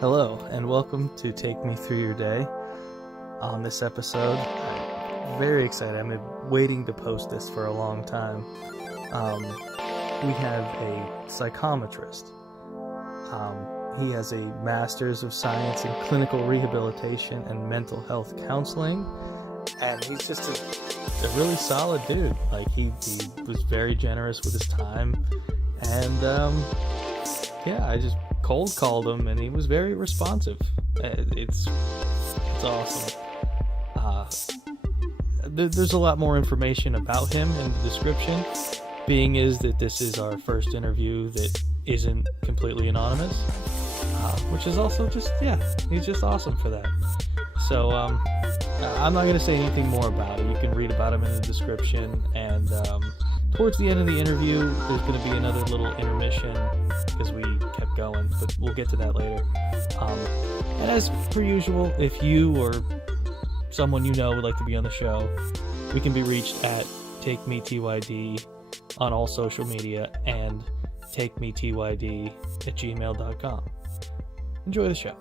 Hello, and welcome to Take Me Through Your Day. On this episode, I'm very excited. I've been waiting to post this for a long time. We have a psychometrist. He has a Master's of Science in Clinical Rehabilitation and Mental Health Counseling, and he's just a really solid dude. Like, he was very generous with his time, and I just cold called him, and he was very responsive. It's awesome. There's a lot more information about him in the description, being is that this is our first interview that isn't completely anonymous, which is also he's just awesome for that. So I'm not going to say anything more about it. You can read about him in the description, and towards the end of the interview, there's going to be another little intermission because we kept going, but we'll get to that later. And as per usual, if you or someone you know would like to be on the show, we can be reached at TakeMeTYD on all social media and TakeMeTYD@gmail.com. Enjoy the show.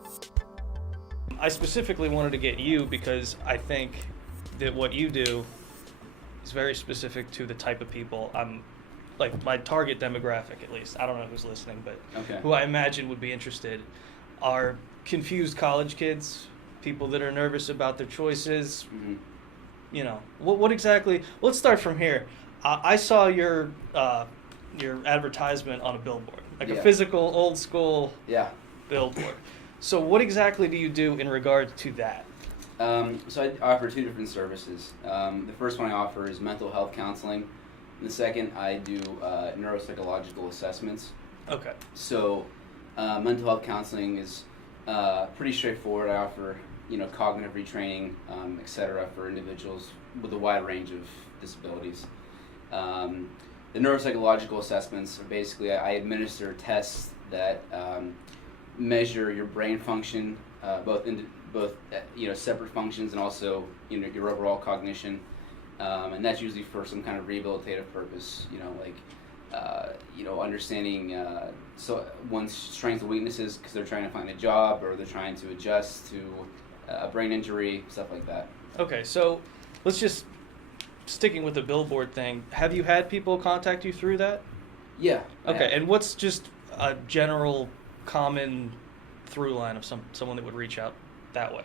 I specifically wanted to get you because I think that what you do is very specific to the type of people like my target demographic, at least. I don't know who's listening, but who I imagine would be interested are confused college kids, people that are nervous about their choices. Mm-hmm. You know, what exactly? Let's start from here. I saw your advertisement on a billboard, like a physical, old school billboard. So what exactly do you do in regard to that? So I offer two different services. The first one I offer is mental health counseling. And the second, I do neuropsychological assessments. Okay. So mental health counseling is pretty straightforward. I offer, cognitive retraining, etc. for individuals with a wide range of disabilities. The neuropsychological assessments are basically, I administer tests that measure your brain function, both separate functions and also your overall cognition, and that's usually for some kind of rehabilitative purpose. Understanding one's strengths and weaknesses because they're trying to find a job or they're trying to adjust to a brain injury, stuff like that. Okay, so let's just sticking with the billboard thing. Have you had people contact you through that? Yeah. Okay, and what's just a general common through line of someone that would reach out that way?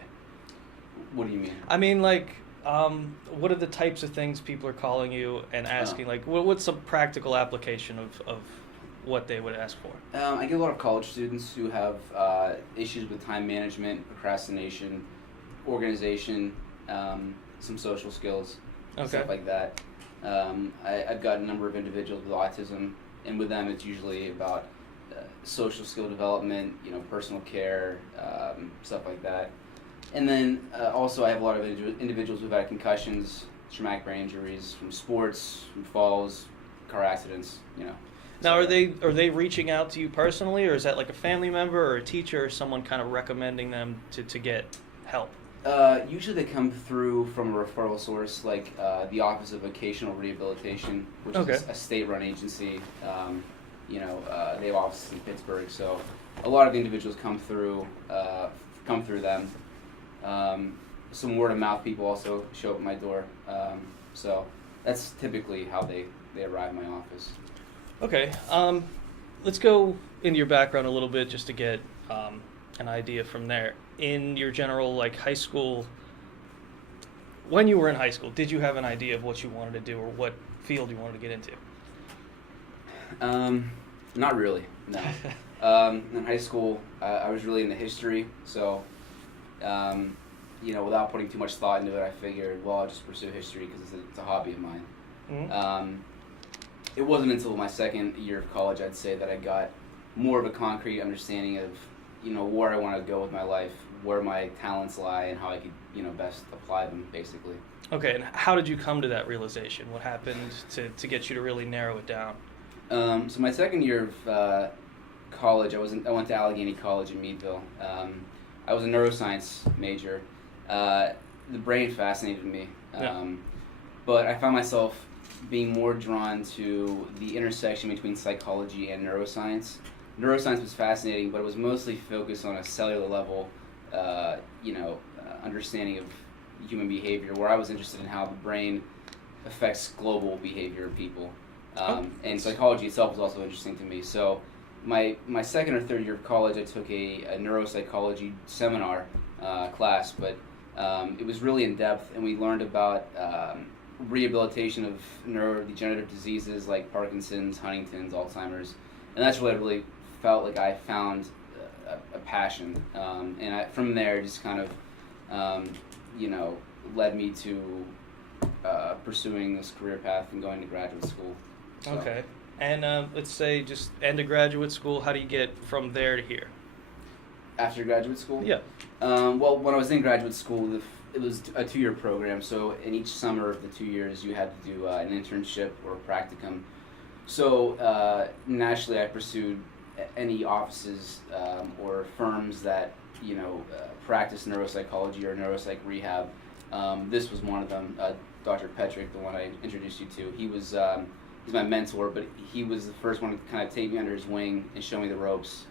What do you mean? I mean, what are the types of things people are calling you and asking? What's some practical application of what they would ask for? I get a lot of college students who have issues with time management, procrastination, organization, some social skills, stuff like that. I've got a number of individuals with autism, and with them it's usually about social skill development, personal care, stuff like that. And then also I have a lot of individuals who've had concussions, traumatic brain injuries from sports, from falls, car accidents, Now, are they reaching out to you personally, or is that like a family member or a teacher or someone kind of recommending them to get help? Usually they come through from a referral source, like the Office of Vocational Rehabilitation, which is a state-run agency. They have offices in Pittsburgh, so a lot of the individuals come through them. Some word-of-mouth people also show up at my door. So that's typically how they arrive in my office. Okay, let's go into your background a little bit just to get an idea from there. In your general, high school, when you were in high school, did you have an idea of what you wanted to do or what field you wanted to get into? Not really, no. In high school, I was really into history, so, without putting too much thought into it, I figured, well, I'll just pursue history because it's a hobby of mine. Mm-hmm. It wasn't until my second year of college, I'd say, that I got more of a concrete understanding of, where I want to go with my life, where my talents lie, and how I could, best apply them, basically. Okay, and how did you come to that realization? What happened to get you to really narrow it down? So my second year of college, I went to Allegheny College in Meadville. I was a neuroscience major. The brain fascinated me, but I found myself being more drawn to the intersection between psychology and neuroscience. neuroscience was fascinating, but it was mostly focused on a cellular level, understanding of human behavior, where I was interested in how the brain affects global behavior of people. And psychology itself was also interesting to me. So my second or third year of college, I took a neuropsychology seminar class, but it was really in depth, and we learned about rehabilitation of neurodegenerative diseases like Parkinson's, Huntington's, Alzheimer's, and that's what I really felt like I found a passion. And from there, just kind of, led me to pursuing this career path and going to graduate school. So. Okay. And let's say just end of graduate school, how do you get from there to here? After graduate school? Yeah. Well, when I was in graduate school, it was a 2-year program, so in each summer of the 2 years, you had to do an internship or a practicum. So naturally, I pursued any offices or firms that practice neuropsychology or neuropsych rehab. This was one of them. Dr. Petrick, the one I introduced you to, he's my mentor, but he was the first one to kind of take me under his wing and show me the ropes.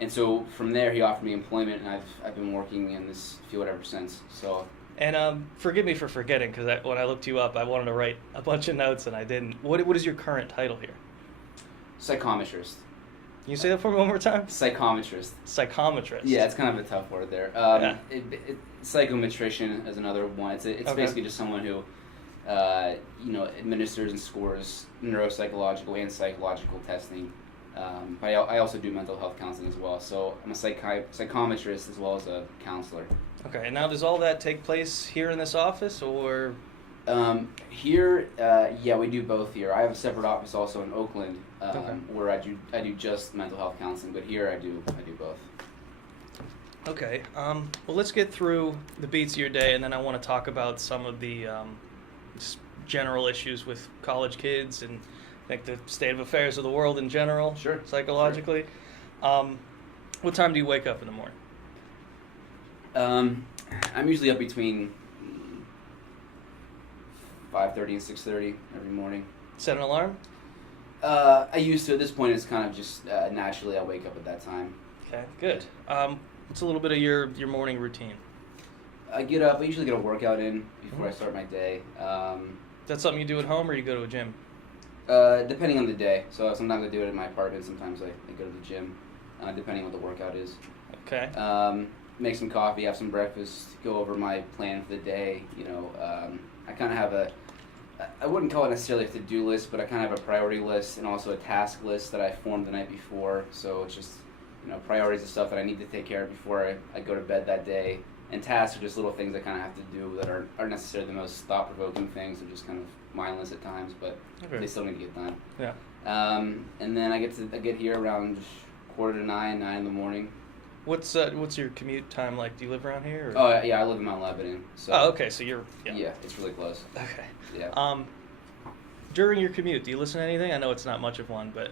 And so from there, he offered me employment, and I've been working in this field ever since. So. And forgive me for forgetting, because when I looked you up, I wanted to write a bunch of notes, and I didn't. What is your current title here? Psychometrist. Can you say that for me one more time? Psychometrist. Psychometrist. Yeah, it's kind of a tough word there. Psychometrician is another one. It's okay. Basically just someone who, administers and scores neuropsychological and psychological testing. But I also do mental health counseling as well. So I'm a psychometrist as well as a counselor. Okay, and now does all that take place here in this office, or? Here, we do both here. I have a separate office also in Oakland, where I do just mental health counseling, but here I do both. Okay. Well, let's get through the beats of your day, and then I want to talk about some of the just general issues with college kids and I think the state of affairs of the world in general. Sure. Psychologically. Sure. What time do you wake up in the morning? I'm usually up between 5:30 and 6:30 every morning. Set an alarm? I used to. At this point, it's kind of just naturally I wake up at that time. Okay, good. What's a little bit of your morning routine? I get up. I usually get a workout in before I start my day. Is that something you do at home, or you go to a gym? Depending on the day. So sometimes I do it in my apartment. Sometimes I go to the gym, depending on what the workout is. Okay. Make some coffee, have some breakfast, go over my plan for the day. I kind of have I wouldn't call it necessarily a to-do list, but I kind of have a priority list and also a task list that I formed the night before. So it's just, priorities of stuff that I need to take care of before I go to bed that day. And tasks are just little things I kind of have to do that aren't necessarily the most thought-provoking things. They're just kind of mindless at times, but they still need to get done. Yeah. And then I get here around 8:45, 9 in the morning. What's your commute time like? Do you live around here? Or? Oh yeah, I live in Mount Lebanon. So okay, so you're yeah, it's really close. Okay. Yeah. During your commute, do you listen to anything? I know it's not much of one, but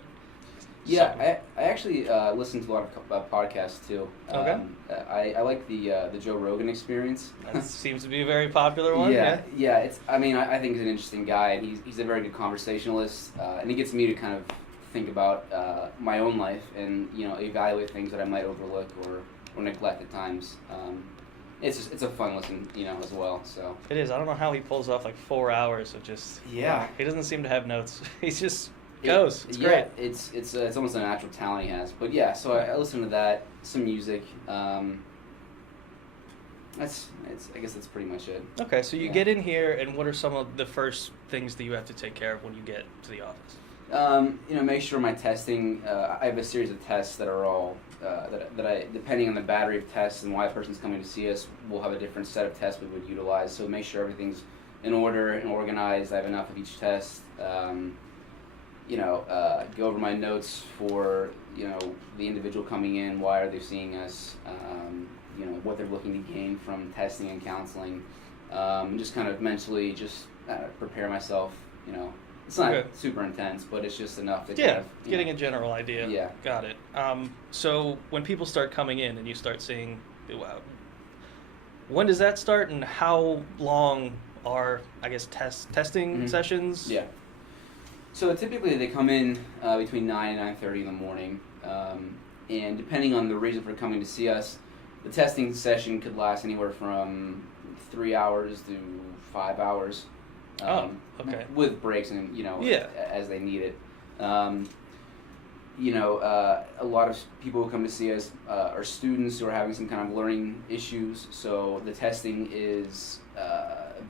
yeah, I actually listen to a lot of podcasts too. Okay. I like the Joe Rogan Experience. That seems to be a very popular one. Yeah. I think he's an interesting guy, and he's a very good conversationalist, and he gets me to kind of think about my own life and evaluate things that I might overlook or neglect at times. It's a fun listen, as well. So it is. I don't know how he pulls off like 4 hours of just. Yeah. He doesn't seem to have notes. He's just goes. It's great. It's almost a natural talent he has. But yeah, so I listen to that, some music. I guess that's pretty much it. Okay, so you get in here, and what are some of the first things that you have to take care of when you get to the office? Make sure my testing. I have a series of tests that are all that I, depending on the battery of tests and why a person's coming to see us, we'll have a different set of tests we would utilize. So make sure everything's in order and organized. I have enough of each test. Go over my notes for the individual coming in. Why are they seeing us? What they're looking to gain from testing and counseling. Just kind of mentally prepare myself. It's not super intense, but it's just enough to getting a general idea. Yeah. Got it. So when people start coming in and you start seeing, when does that start, and how long are, I guess, testing sessions? Yeah. So typically they come in between 9 and 9:30 in the morning, and depending on the reason for coming to see us, the testing session could last anywhere from 3 hours to 5 hours. Okay. With breaks and as they need it. A lot of people who come to see us are students who are having some kind of learning issues. So the testing is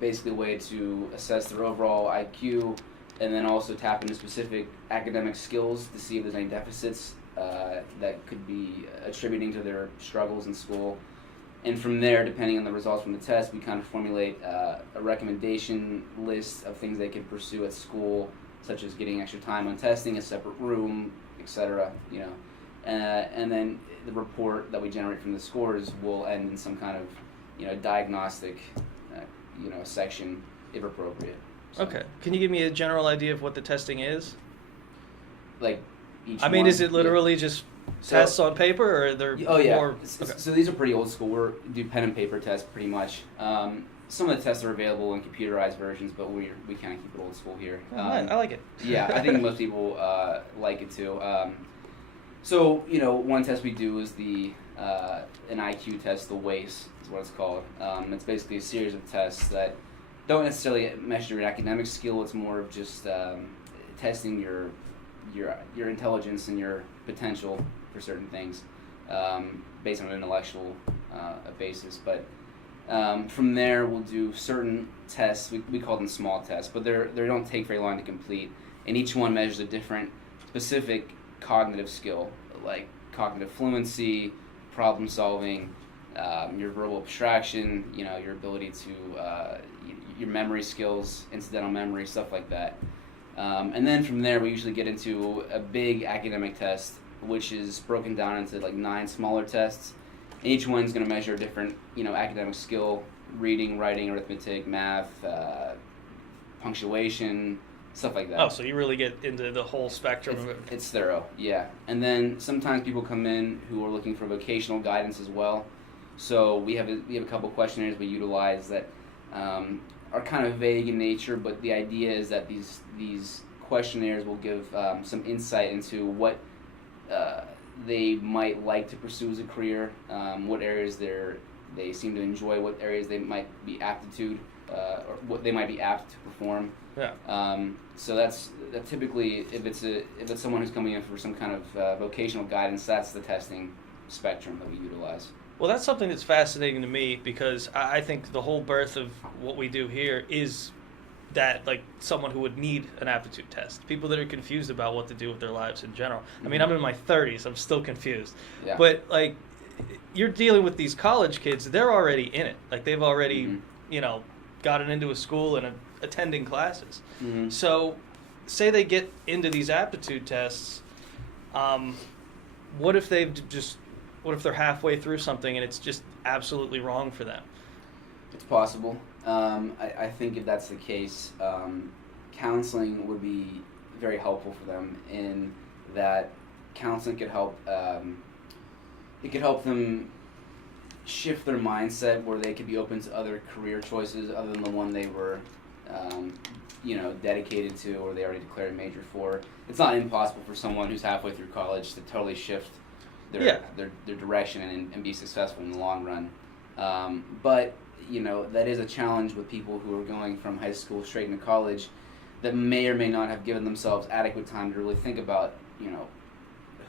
basically a way to assess their overall IQ, and then also tap into specific academic skills to see if there's any deficits that could be attributing to their struggles in school. And from there, depending on the results from the test, we kind of formulate a recommendation list of things they can pursue at school, such as getting extra time on testing, a separate room, etc. And then the report that we generate from the scores will end in some kind of diagnostic section if appropriate. So, okay. Can you give me a general idea of what the testing is? Like each I mean, one, is it literally just tests on paper, or are there more? Okay. So these are pretty old school. We do pen and paper tests pretty much. Some of the tests are available in computerized versions, but we kind of keep it old school here. I like it. Yeah, I think most people like it too. So one test we do is an IQ test, the WACE is what it's called. It's basically a series of tests that don't necessarily measure your academic skill. It's more of just testing your intelligence and your potential for certain things based on an intellectual basis. But from there, we'll do certain tests. We call them small tests, but they don't take very long to complete. And each one measures a different specific cognitive skill, like cognitive fluency, problem solving, your verbal abstraction, your ability to, your memory skills, incidental memory, stuff like that. And then from there, we usually get into a big academic test, which is broken down into like 9 smaller tests. And each one's going to measure a different, academic skill: reading, writing, arithmetic, math, punctuation, stuff like that. Oh, so you really get into the whole spectrum of it. It's thorough, yeah. And then sometimes people come in who are looking for vocational guidance as well. So we have a couple questionnaires we utilize that are kind of vague in nature, but the idea is that these questionnaires will give some insight into what they might like to pursue as a career, what areas they seem to enjoy, what areas they might be aptitude or what they might be apt to perform. Yeah. So that's typically if it's someone who's coming in for some kind of vocational guidance, that's the testing spectrum that we utilize. Well, that's something that's fascinating to me, because I think the whole birth of what we do here is that, like, someone who would need an aptitude test. People that are confused about what to do with their lives in general. I mean, I'm in my 30s. I'm still confused. Yeah. But, like, you're dealing with these college kids. They're already in it. Like, they've already, gotten into a school and attending classes. Mm-hmm. So, say they get into these aptitude tests, what if they're halfway through something and it's just absolutely wrong for them? It's possible. I think if that's the case, counseling would be very helpful for them, in that counseling could help. It could help them shift their mindset where they could be open to other career choices other than the one they were, dedicated to, or they already declared a major for. It's not impossible for someone who's halfway through college to totally shift their direction and be successful in the long run. But that is a challenge with people who are going from high school straight into college that may or may not have given themselves adequate time to really think about,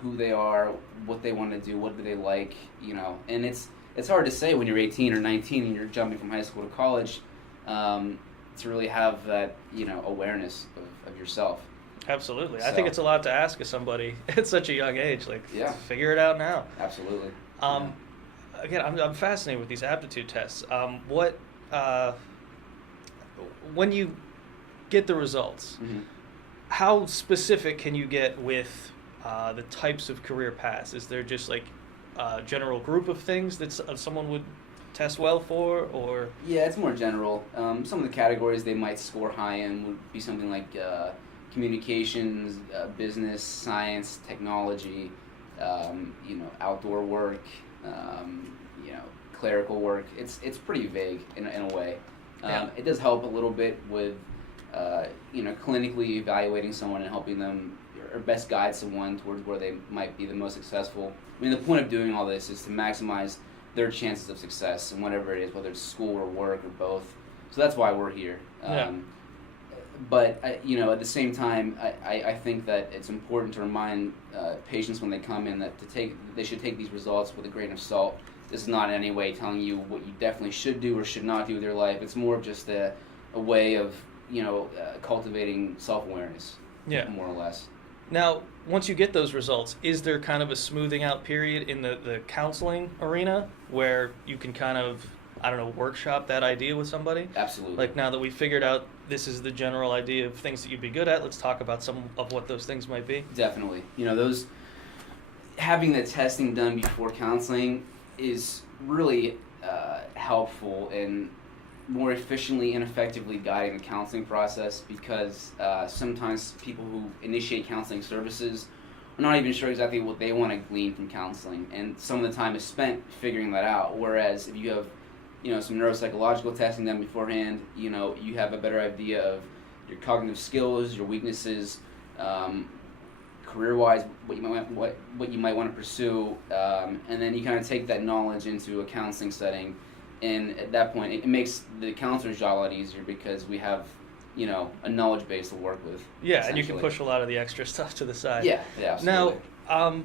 who they are, what they want to do, what do they like, and it's hard to say when you're 18 or 19 and you're jumping from high school to college, to really have that, awareness of yourself. Absolutely. So, I think it's a lot to ask of somebody at such a young age. Like, figure it out now. Absolutely. Again, I'm fascinated with these aptitude tests. When you get the results, mm-hmm. how specific can you get with the types of career paths? Is there just like a general group of things that someone would test well for, or? Yeah, it's more general. Some of the categories they might score high in would be something like communications, business, science, technology, outdoor work, clerical work. It's pretty vague in a way. It does help a little bit with clinically evaluating someone and helping them or best guide someone towards where they might be the most successful. I mean, the point of doing all this is to maximize their chances of success in whatever it is, whether it's school or work or both. So that's why we're here. But at the same time, I think that it's important to remind patients when they come in that they should take these results with a grain of salt. This is not in any way telling you what you definitely should do or should not do with your life. It's more of just a way of cultivating self-awareness, more or less. Now, once you get those results, is there kind of a smoothing out period in the counseling arena where you can kind of, workshop that idea with somebody? Absolutely. Like, now that we've figured out this is the general idea of things that you'd be good at, let's talk about some of what those things might be. Definitely. Those having the testing done before counseling is really helpful in more efficiently and effectively guiding the counseling process, because sometimes people who initiate counseling services are not even sure exactly what they want to glean from counseling, and some of the time is spent figuring that out. Whereas if you have some neuropsychological testing done beforehand, you have a better idea of your cognitive skills, your weaknesses, career-wise, what you might want to pursue, and then you kind of take that knowledge into a counseling setting. And at that point, it makes the counselor's job a lot easier because we have, a knowledge base to work with. Yeah, and you can push a lot of the extra stuff to the side. Yeah, absolutely. Now,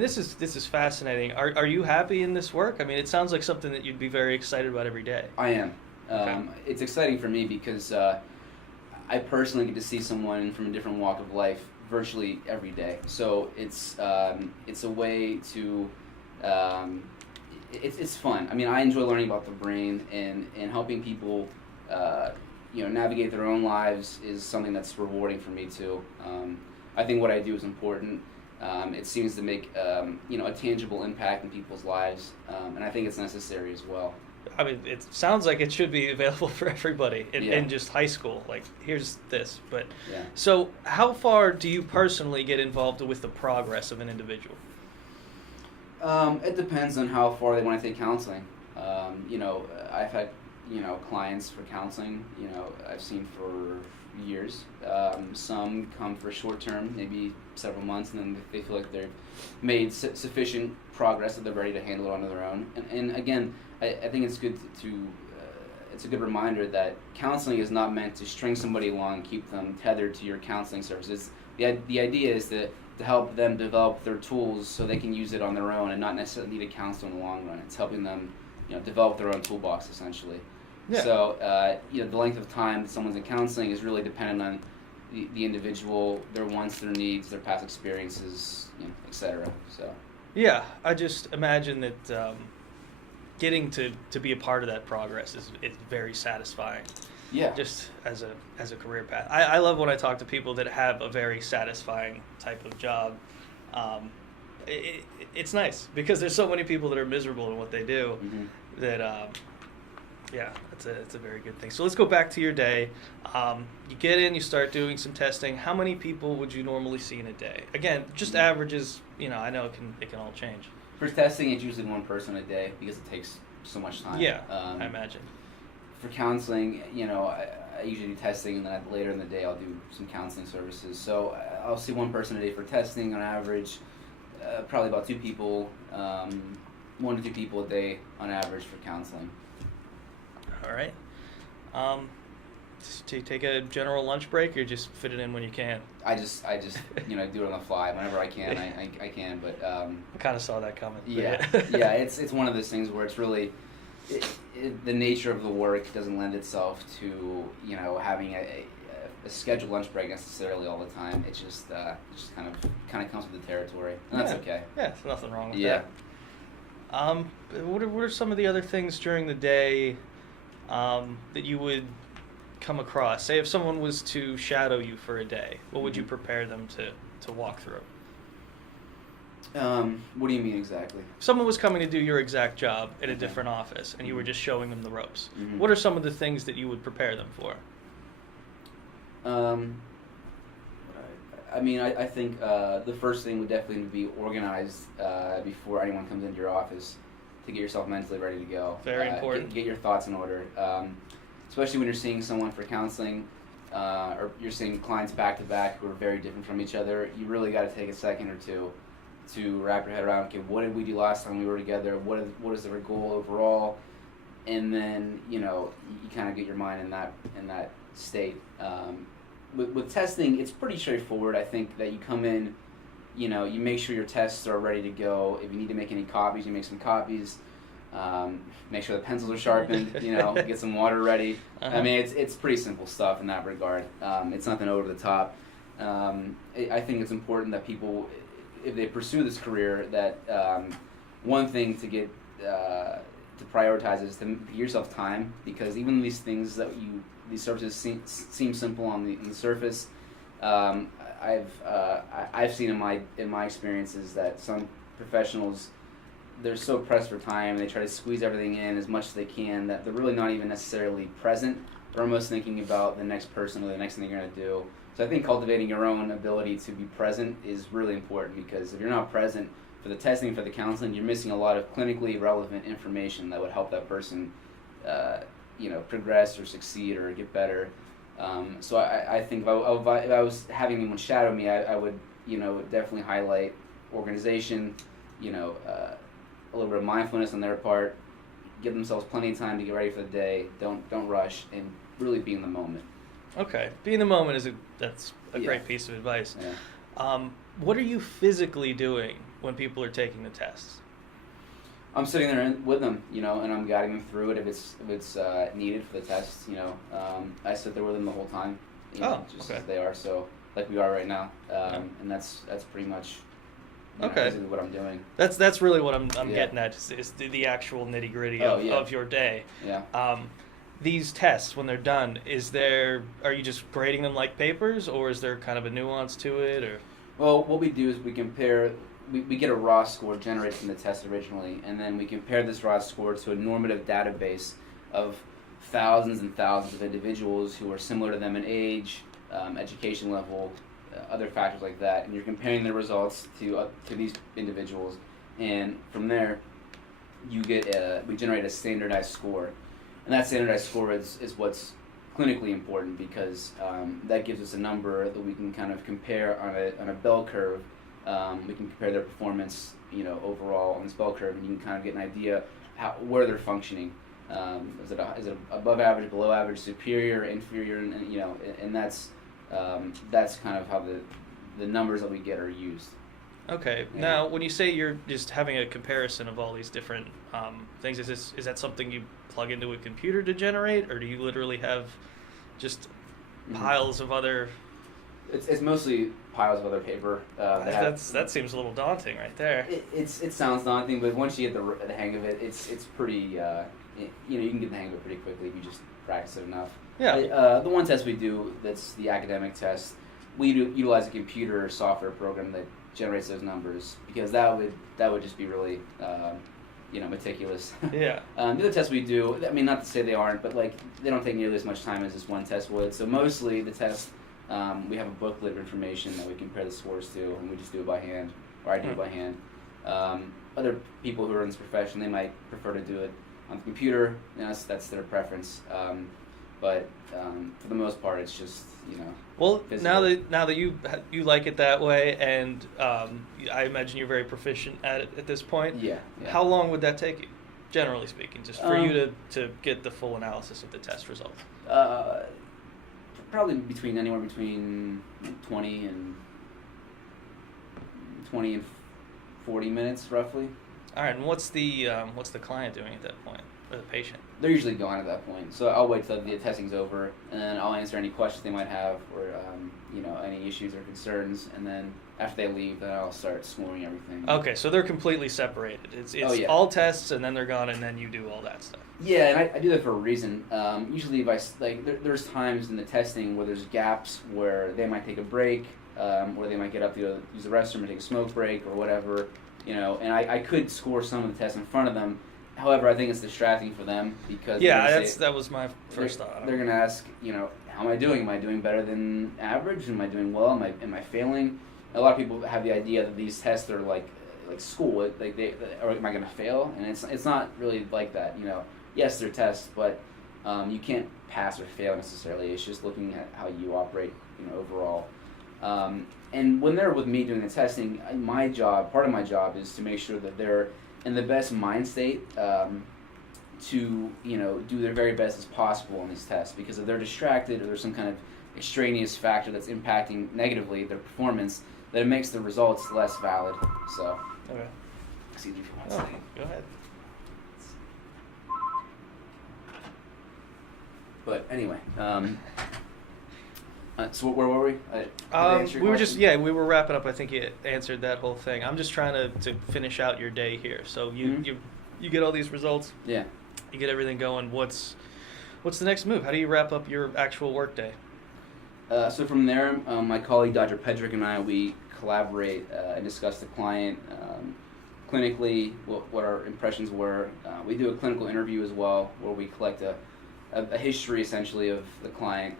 this is fascinating. Are you happy in this work? It sounds like something that you'd be very excited about every day. I am. It's exciting for me because I personally get to see someone from a different walk of life virtually every day. So it's a way to. It's fun. I enjoy learning about the brain and helping people, navigate their own lives is something that's rewarding for me too. I think what I do is important. It seems to make, a tangible impact in people's lives, and I think it's necessary as well. It sounds like it should be available for everybody in just high school. Like, here's this. But So how far do you personally get involved with the progress of an individual? It depends on how far they want to take counseling. I've had, clients for counseling, I've seen for years. Some come for short term, maybe several months, and then they feel like they've made sufficient progress that they're ready to handle it on their own. And again, I think it's good it's a good reminder that counseling is not meant to string somebody along and keep them tethered to your counseling services. The idea is to help them develop their tools so they can use it on their own and not necessarily need a counselor in the long run. It's helping them, develop their own toolbox essentially. Yeah. So, the length of time that someone's in counseling is really dependent on the individual, their wants, their needs, their past experiences, etc. So. Yeah, I just imagine that getting to be a part of that progress is very satisfying. Yeah. Just as a career path. I love when I talk to people that have a very satisfying type of job. It's nice because there's so many people that are miserable in what they do that, it's a very good thing. So let's go back to your day. You get in, you start doing some testing. How many people would you normally see in a day? Again, just averages, I know it can all change. For testing, it's usually one person a day because it takes so much time. Yeah, I imagine. For counseling, I usually do testing, and then later in the day I'll do some counseling services. So I'll see one person a day for testing on average, probably about 2 people, 1 to 2 people a day on average for counseling. All right. Do you take a general lunch break, or just fit it in when you can? I just do it on the fly whenever I can. I can, but I kind of saw that coming. Yeah, It's one of those things where it's really. The nature of the work doesn't lend itself to having a scheduled lunch break necessarily all the time. It just kind of comes with the territory, and that's okay. Yeah, there's nothing wrong with that. What are some of the other things during the day that you would come across? Say if someone was to shadow you for a day, what would you prepare them to walk through? What do you mean exactly? If someone was coming to do your exact job at a different office and you were just showing them the ropes, what are some of the things that you would prepare them for? I think the first thing would definitely be organized before anyone comes into your office to get yourself mentally ready to go. Very important. Get your thoughts in order. Especially when you're seeing someone for counseling, or you're seeing clients back to back who are very different from each other, you really got to take a second or two to wrap your head around, okay, what did we do last time we were together? What is our goal overall? And then, you kind of get your mind in that state. With testing, it's pretty straightforward. I think that you come in, you make sure your tests are ready to go. If you need to make any copies, you make some copies. Make sure the pencils are sharpened, get some water ready. Uh-huh. I mean, it's pretty simple stuff in that regard. It's nothing over the top. I think it's important that people, if they pursue this career, that one thing to get to prioritize is to give yourself time, because even these things these services seem simple on the surface. I've seen in my experiences that some professionals, they're so pressed for time, they try to squeeze everything in as much as they can, that they're really not even necessarily present. They're almost thinking about the next person or the next thing you're going to do. So I think cultivating your own ability to be present is really important, because if you're not present for the testing, for the counseling, you're missing a lot of clinically relevant information that would help that person progress or succeed or get better. So I think if I was having anyone shadow me, I would definitely highlight organization, a little bit of mindfulness on their part, give themselves plenty of time to get ready for the day, don't rush, and really be in the moment. Okay, be in the moment that's a great piece of advice. Yeah. What are you physically doing when people are taking the tests? I'm sitting there with them, and I'm guiding them through it if it's needed for the test. I sit there with them the whole time, just as they are. So like we are right now, and that's pretty much basically what I'm doing. That's really what I'm getting at is the actual nitty gritty of your day. Yeah. These tests, when they're done, are you just grading them like papers, or is there kind of a nuance to it, or? Well, what we do is we compare. We get a raw score generated from the test originally, and then we compare this raw score to a normative database of thousands and thousands of individuals who are similar to them in age, education level, other factors like that, and you're comparing the results to these individuals, and from there, we generate a standardized score, and that standardized score is what's clinically important, because that gives us a number that we can kind of compare on a bell curve. We can compare their performance, overall on this bell curve, and you can kind of get an idea where they're functioning. Is it above average, below average, superior, inferior, and that's kind of how the numbers that we get are used. Okay. Yeah. Now, when you say you're just having a comparison of all these different things, is that something you plug into a computer to generate, or do you literally have just piles of other? It's mostly piles of other paper. That seems a little daunting, right there. It sounds daunting, but once you get the hang of it, it's pretty. You can get the hang of it pretty quickly if you just practice it enough. Yeah. The one test we do, that's the academic test, we utilize a computer software program that generates those numbers, because that would just be really meticulous. Yeah. The other tests we do, I mean, not to say they aren't, but they don't take nearly as much time as this one test would. So mostly the test. We have a booklet of information that we compare the scores to, and we just do it by hand, or I do it by hand. Other people who are in this profession, they might prefer to do it on the computer. That's their preference. But for the most part, it's just Well, physical. now that you like it that way, and I imagine you're very proficient at it at this point. Yeah. How long would that take you, generally speaking, just for you to get the full analysis of the test results? Probably anywhere between 20 and 40 minutes, roughly. All right, and what's the client doing at that point, or the patient? They're usually gone at that point, so I'll wait till the testing's over, and then I'll answer any questions they might have, or any issues or concerns, and then after they leave, then I'll start scoring everything. Okay, so they're completely separated. It's all tests, and then they're gone, and then you do all that stuff. Yeah, and I do that for a reason. Usually, if there's times in the testing where there's gaps where they might take a break, or they might get up to use the restroom or take a smoke break or whatever, and I could score some of the tests in front of them. However, I think it's distracting for them, because that was my first thought. They're gonna ask, how am I doing? Am I doing better than average? Am I doing well? Am I failing? A lot of people have the idea that these tests are like school, or am I gonna fail? And it's not really like that. Yes, they're tests, but You can't pass or fail necessarily. It's just looking at how you operate, overall. And when they're with me doing the testing, part of my job is to make sure that they're in the best mind state to do their very best as possible on these tests. Because if they're distracted or there's some kind of extraneous factor that's impacting negatively their performance, then it makes the results less valid. So, okay. Excuse me for one Oh, second. go ahead. But anyway, so where were we? We were just we were wrapping up. I think you answered that whole thing. I'm just trying to finish out your day here. So you get all these results. Yeah. You get everything going. What's the next move? How do you wrap up your actual work day? So from there, my colleague Dr. Pedrick and I, we collaborate and discuss the client clinically, what our impressions were. We do a clinical interview as well, where we collect a history essentially of the client,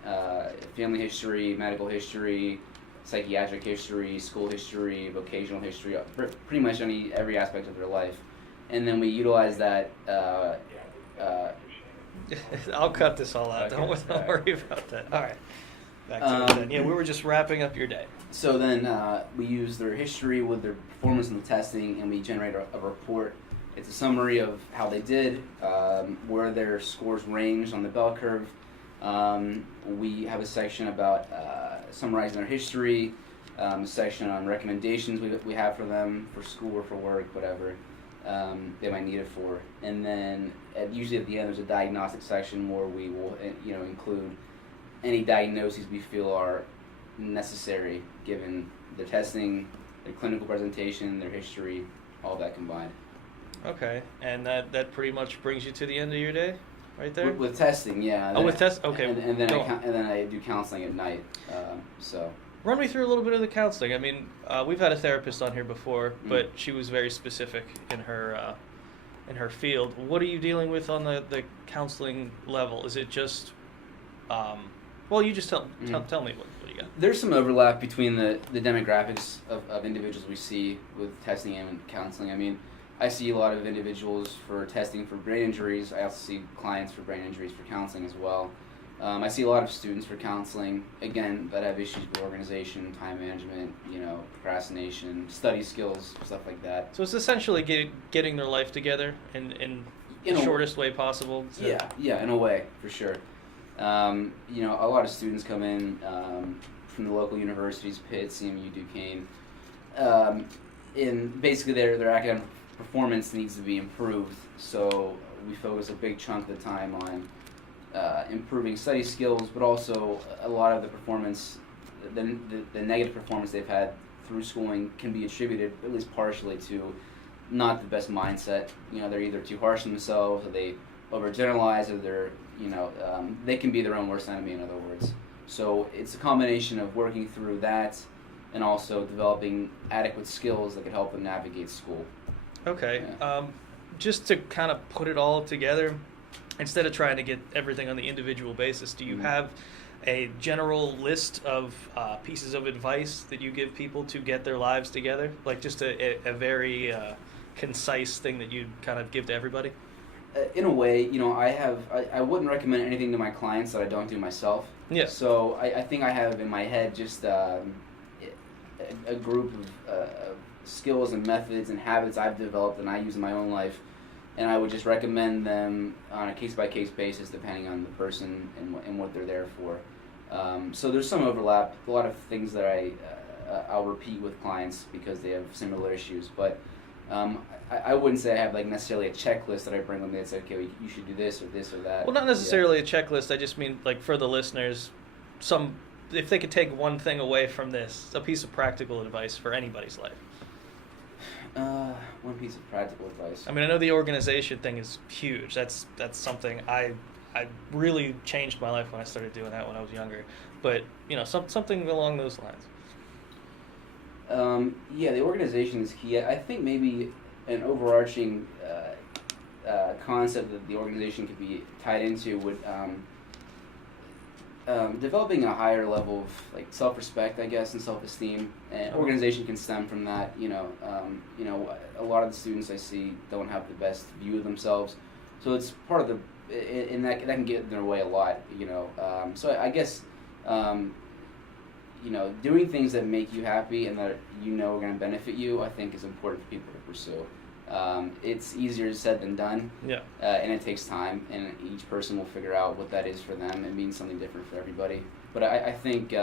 family history, medical history, psychiatric history, school history, vocational history, pretty much every aspect of their life. And then we utilize that. I'll cut this all out. Okay. Don't worry about that. All right. Back to it then. Yeah, we were just wrapping up your day. So then we use their history with their performance in the testing, and we generate a report. It's a summary of how they did, where their scores ranged on the bell curve. We have a section about summarizing their history, a section on recommendations we have for them for school or for work, whatever they might need it for. And then usually at the end there's a diagnostic section where we will include any diagnoses we feel are necessary given their testing, their clinical presentation, their history, all that combined. Okay, and that pretty much brings you to the end of your day, right there. With testing, yeah. Oh, with test. Okay. And then I do counseling at night. So. Run me through a little bit of the counseling. I mean, we've had a therapist on here before, but she was very specific in her field. What are you dealing with on the counseling level? Is it just, well, you just tell me what you got. There's some overlap between the demographics of individuals we see with testing and counseling. I mean, I see a lot of individuals for testing for brain injuries. I also see clients for brain injuries for counseling as well. I see a lot of students for counseling, again, that have issues with organization, time management, procrastination, study skills, stuff like that. So it's essentially getting their life together in the shortest way possible. Yeah, in a way, for sure. A lot of students come in from the local universities, Pitt, CMU, Duquesne, and basically their academic performance needs to be improved. So we focus a big chunk of the time on improving study skills, but also a lot of the performance, the negative performance they've had through schooling can be attributed, at least partially, to not the best mindset. They're either too harsh on themselves, or they overgeneralize, or they're, they can be their own worst enemy, in other words. So it's a combination of working through that and also developing adequate skills that could help them navigate school. Okay. Yeah. Just to kind of put it all together, instead of trying to get everything on the individual basis, do you have a general list of pieces of advice that you give people to get their lives together? Like just a very concise thing that you kind of give to everybody? In a way, I wouldn't recommend anything to my clients that I don't do myself. Yeah. So I think I have in my head just a group of skills and methods and habits I've developed and I use in my own life, and I would just recommend them on a case-by-case basis depending on the person and what they're there for. So there's some overlap, a lot of things that I'll repeat with clients because they have similar issues, but I wouldn't say I have necessarily a checklist that I bring them that say, okay, you should do this or that. Well, not necessarily a checklist. I just mean, for the listeners, if they could take one thing away from this, a piece of practical advice for anybody's life. One piece of practical advice. I mean, I know the organization thing is huge. That's something I really changed my life when I started doing that when I was younger. But something along those lines. The organization is key. I think maybe an overarching concept that the organization could be tied into would developing a higher level of self-respect, I guess, and self-esteem. And organization can stem from that. A lot of the students I see don't have the best view of themselves, So it's part of the, and that can get in their way a lot, So I guess, doing things that make you happy and that are going to benefit you, I think is important for people to pursue. It's easier said than done, and it takes time, and each person will figure out what that is for them. It means something different for everybody. But I think,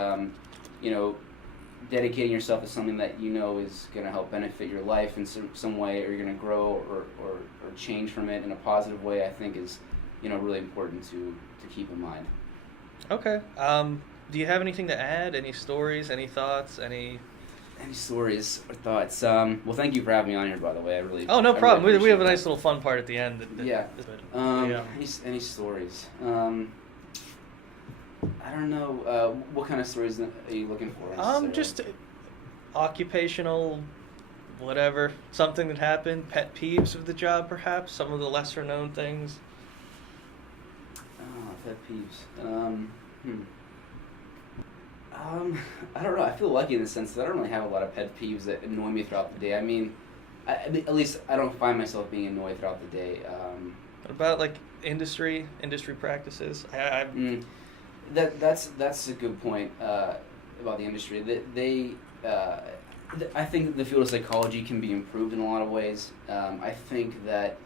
dedicating yourself to something that is going to help benefit your life in some way, or you're going to grow or change from it in a positive way, I think is really important to keep in mind. Okay. Do you have anything to add? Any stories? Any thoughts? Any stories or thoughts? Well, thank you for having me on here, by the way. I really. Oh, no problem. Really we have a nice little fun part at the end. Any stories? I don't know. What kind of stories are you looking for? Just occupational, whatever. Something that happened. Pet peeves of the job, perhaps. Some of the lesser known things. Pet peeves. I don't know. I feel lucky in the sense that I don't really have a lot of pet peeves that annoy me throughout the day. I mean, at least I don't find myself being annoyed throughout the day. What about like industry practices? That's a good point about the industry. I think the field of psychology can be improved in a lot of ways. I think that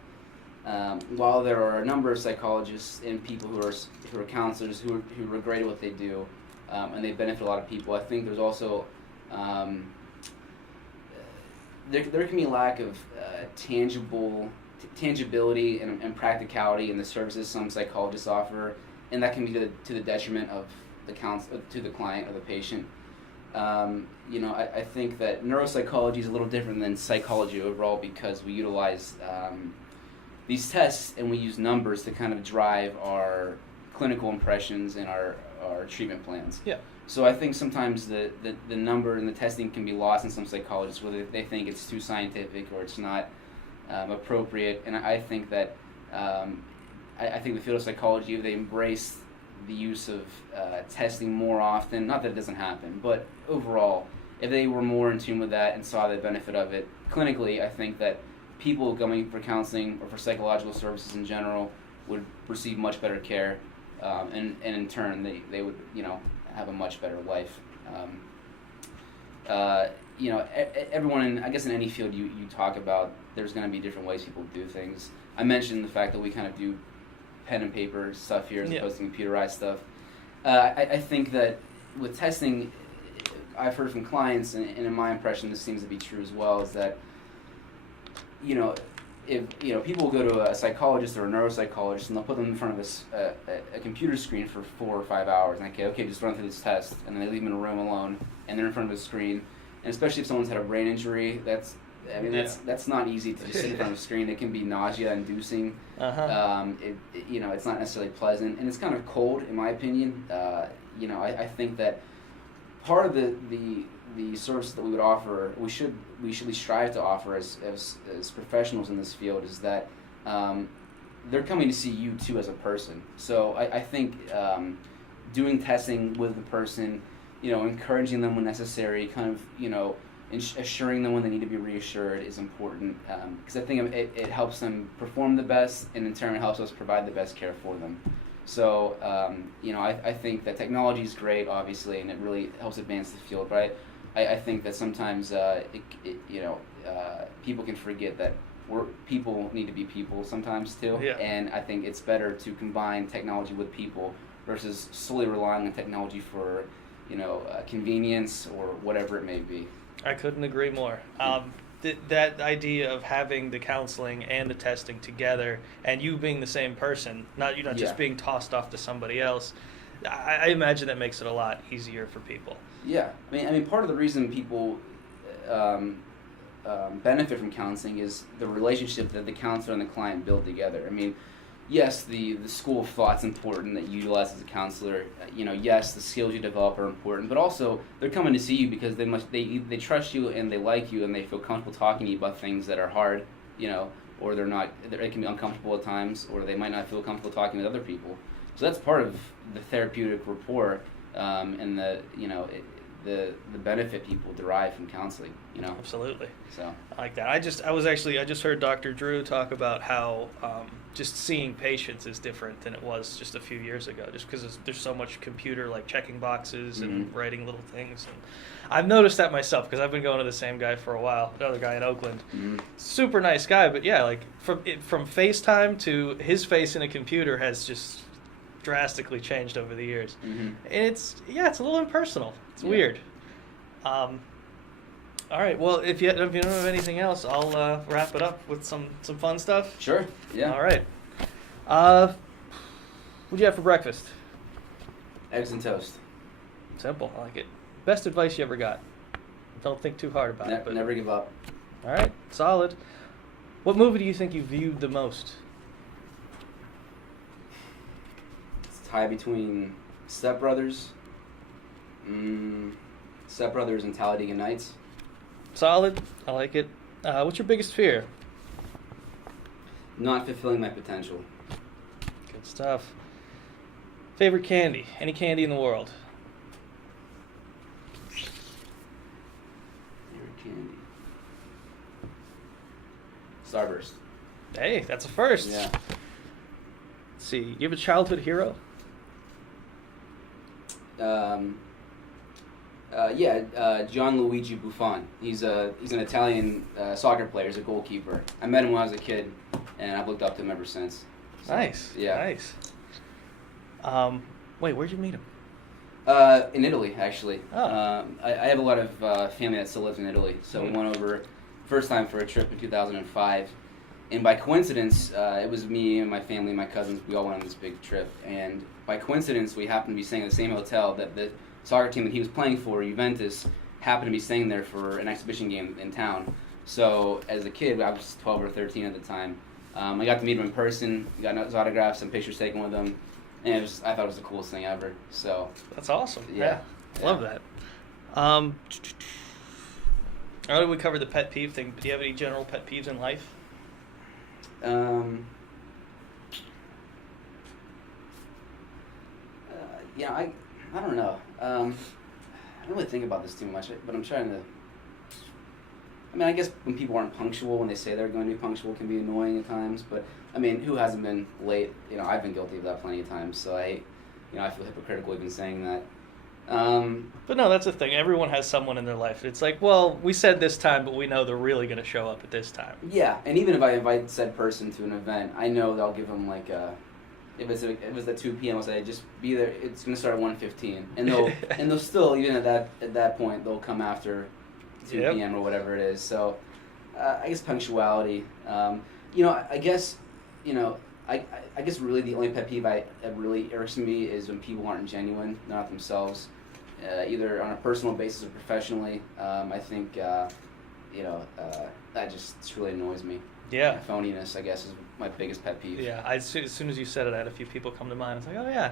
while there are a number of psychologists and people who are counselors who are great at what they do, and they benefit a lot of people, I think there's also there can be a lack of tangibility and practicality in the services some psychologists offer, and that can be to the detriment of to the client or the patient. I think that neuropsychology is a little different than psychology overall because we utilize these tests and we use numbers to kind of drive our clinical impressions and our treatment plans. Yeah. So I think sometimes the number and the testing can be lost in some psychologists, whether they think it's too scientific or it's not appropriate. And I think that I think the field of psychology, if they embrace the use of testing more often, not that it doesn't happen, but overall, if they were more in tune with that and saw the benefit of it clinically, I think that people going for counseling or for psychological services in general would receive much better care, and in turn they would have a much better life. Everyone I guess in any field you talk about, there's going to be different ways people do things. I mentioned the fact that we kind of do pen and paper stuff here as opposed to computerized stuff. I think that with testing, I've heard from clients, and in my impression this seems to be true as well, is that if people go to a psychologist or a neuropsychologist and they'll put them in front of a computer screen for 4 or 5 hours and okay, just run through this test, and then they leave them in a room alone and they're in front of a screen, and especially if someone's had a brain injury, that's not easy to just sit in front of a screen. It can be nausea-inducing. It's not necessarily pleasant, and it's kind of cold, in my opinion. I think that part of the service that we would offer, we should strive to offer as professionals in this field, is that they're coming to see you too as a person. So I think doing testing with the person, encouraging them when necessary, kind of assuring them when they need to be reassured is important, because I think it helps them perform the best, and in turn it helps us provide the best care for them. So I think that technology is great, obviously, and it really helps advance the field. But I think that sometimes people can forget that people need to be people sometimes too. Yeah. And I think it's better to combine technology with people versus solely relying on technology for convenience or whatever it may be. I couldn't agree more. That idea of having the counseling and the testing together, and you being the same person, not just being tossed off to somebody else, I imagine that makes it a lot easier for people. Yeah, I mean, part of the reason people benefit from counseling is the relationship that the counselor and the client build together. I mean, yes, the school of thought's important that you utilize as a counselor. Yes, the skills you develop are important, but also they're coming to see you because they trust you and they like you and they feel comfortable talking to you about things that are hard, or it can be uncomfortable at times, or they might not feel comfortable talking with other people. So that's part of the therapeutic rapport, and the benefit people derive from counseling, you know? Absolutely. So I like that. I just heard Dr. Drew talk about how just seeing patients is different than it was just a few years ago, just because there's so much computer, like checking boxes and writing little things. And I've noticed that myself because I've been going to the same guy for a while, another guy in Oakland. Super nice guy, but yeah, like from FaceTime to his face in a computer has just drastically changed over the years. And it's a little impersonal. It's weird. All right. Well, if you don't have anything else, I'll wrap it up with some fun stuff. Sure. Yeah. All right. What'd you have for breakfast? Eggs and toast. Simple. I like it. Best advice you ever got? Don't think too hard about it. But never give up. All right. Solid. What movie do you think you viewed the most? It's a tie between Step Brothers. Step Brothers and Talladega Nights. Solid. I like it. What's your biggest fear? Not fulfilling my potential. Good stuff. Favorite candy? Any candy in the world? Favorite candy. Starburst. Hey, that's a first. Yeah. Let's see. You have a childhood hero? Gianluigi Buffon. He's an Italian soccer player. He's a goalkeeper. I met him when I was a kid, and I've looked up to him ever since. So, nice. Yeah. Nice. Wait, where'd you meet him? In Italy, actually. Oh. I have a lot of family that still lives in Italy, so we went over first time for a trip in 2005. And by coincidence, it was me and my family, my cousins, we all went on this big trip. And by coincidence, we happened to be staying at the same hotel that the soccer team that he was playing for, Juventus, happened to be staying there for an exhibition game in town. So as a kid, I was 12 or 13 at the time, I got to meet him in person, got his autographs, some pictures taken with him, and I thought it was the coolest thing ever. So that's awesome. Yeah. Love that. All right, we covered the pet peeve thing. Do you have any general pet peeves in life? I don't know. I don't really think about this too much, but I'm trying to. I mean, I guess when people aren't punctual, when they say they're going to be punctual, can be annoying at times. But I mean, who hasn't been late? You know, I've been guilty of that plenty of times. So I feel hypocritical even saying that. But no, that's the thing. Everyone has someone in their life. It's like, well, we said this time, but we know they're really going to show up at this time. Yeah, and even if I invite said person to an event, I know that I'll give them like a. If it's at 2 p.m., I'll say just be there. It's going to start at 1:15, and they'll still, even at that point, they'll come after 2 p.m. or whatever it is. So I guess punctuality. I guess really the only pet peeve that really irks me is when people aren't genuine, they're not themselves, either on a personal basis or professionally. I think that just really annoys me. Yeah. Phoniness, I guess, is my biggest pet peeve. Yeah, as soon as you said it, I had a few people come to mind. It's like, oh yeah,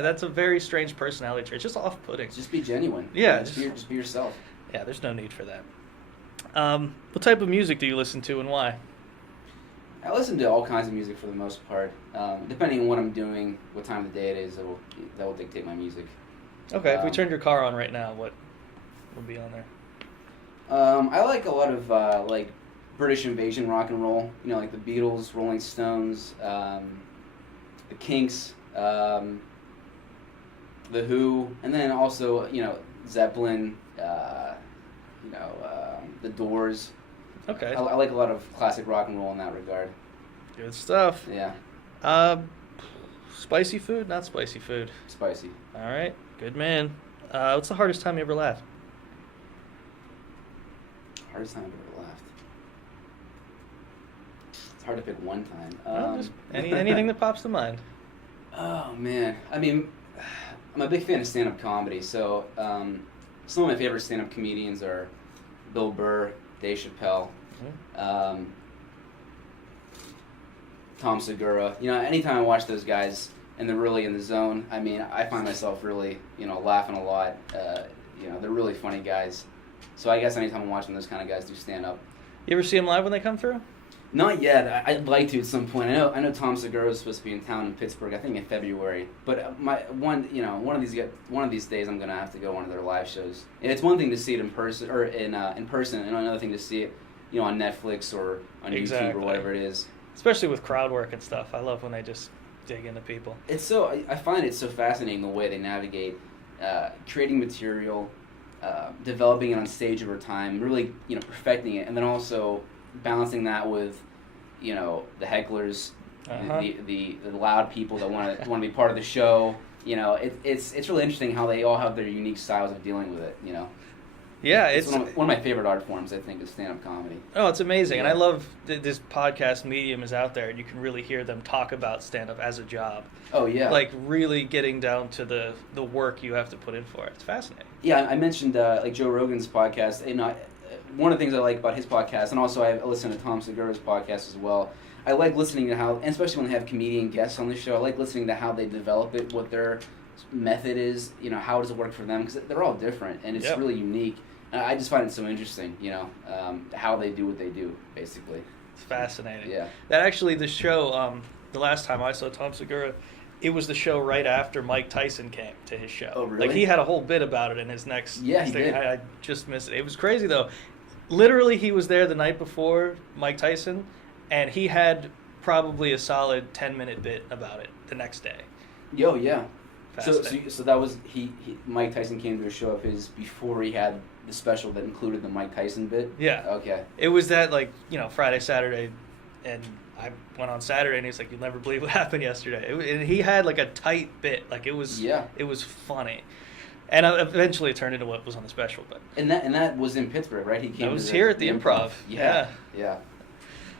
that's a very strange personality trait. It's just off-putting. Just be genuine. Yeah, just be yourself. Yeah, there's no need for that. What type of music do you listen to and why? I listen to all kinds of music for the most part. Depending on what I'm doing, what time of the day it is, that will dictate my music. Okay, if we turned your car on right now, what would be on there? I like a lot of British invasion rock and roll. Like the Beatles, Rolling Stones, the Kinks, the Who, and then also Zeppelin, the Doors. Okay. I like a lot of classic rock and roll in that regard. Good stuff. Yeah. Spicy food, not spicy food. Spicy. All right. Good man. What's the hardest time you ever laughed? Hardest time I've ever laughed. It's hard to pick one time. Just anything that pops to mind. Oh man, I mean, I'm a big fan of stand-up comedy. So some of my favorite stand-up comedians are Bill Burr, Dave Chappelle, Tom Segura. Anytime I watch those guys and they're really in the zone, I mean, I find myself really, laughing a lot. They're really funny guys. So I guess anytime I'm watching those kind of guys do stand-up. You ever see them live when they come through? Not yet. I'd like to at some point. I know Tom Segura is supposed to be in town in Pittsburgh. I think in February. But one of these days I'm gonna have to go to one of their live shows. And it's one thing to see it in person in person, and another thing to see it, on Netflix or on YouTube or whatever it is. Especially with crowd work and stuff. I love when they just dig into people. I find it so fascinating the way they navigate creating material, developing it on stage over time, really perfecting it, and then also balancing that with, the hecklers, the loud people that want to be part of the show. It's really interesting how they all have their unique styles of dealing with it. Yeah, it's one of my favorite art forms, I think, is stand-up comedy. Oh, it's amazing, and I love this podcast medium is out there, and you can really hear them talk about stand-up as a job. Oh yeah, like really getting down to the work you have to put in for it. It's fascinating. Yeah, I mentioned like Joe Rogan's podcast. One of the things I like about his podcast, and also I listen to Tom Segura's podcast as well. I like listening to how, and especially when they have comedian guests on the show, I like listening to how they develop it, what their method is, how does it work for them, because they're all different, and it's really unique. I just find it so interesting, how they do what they do, basically. It's fascinating. Yeah. That actually, the show, the last time I saw Tom Segura, it was the show right after Mike Tyson came to his show. Oh, really? Like, he had a whole bit about it in his next he did. I just missed it. It was crazy, though. Literally, he was there the night before Mike Tyson, and he had probably a solid 10-minute bit about it the next day. Yo, yeah. So that was Mike Tyson came to a show of his before he had the special that included the Mike Tyson bit? Yeah. Okay. It was that, Friday, Saturday, and I went on Saturday, and he's like, "You'll never believe what happened yesterday." And he had, a tight bit. It was funny. And eventually it turned into what was on the special. But And that was in Pittsburgh, right? He came. It was here at the Improv. Yeah.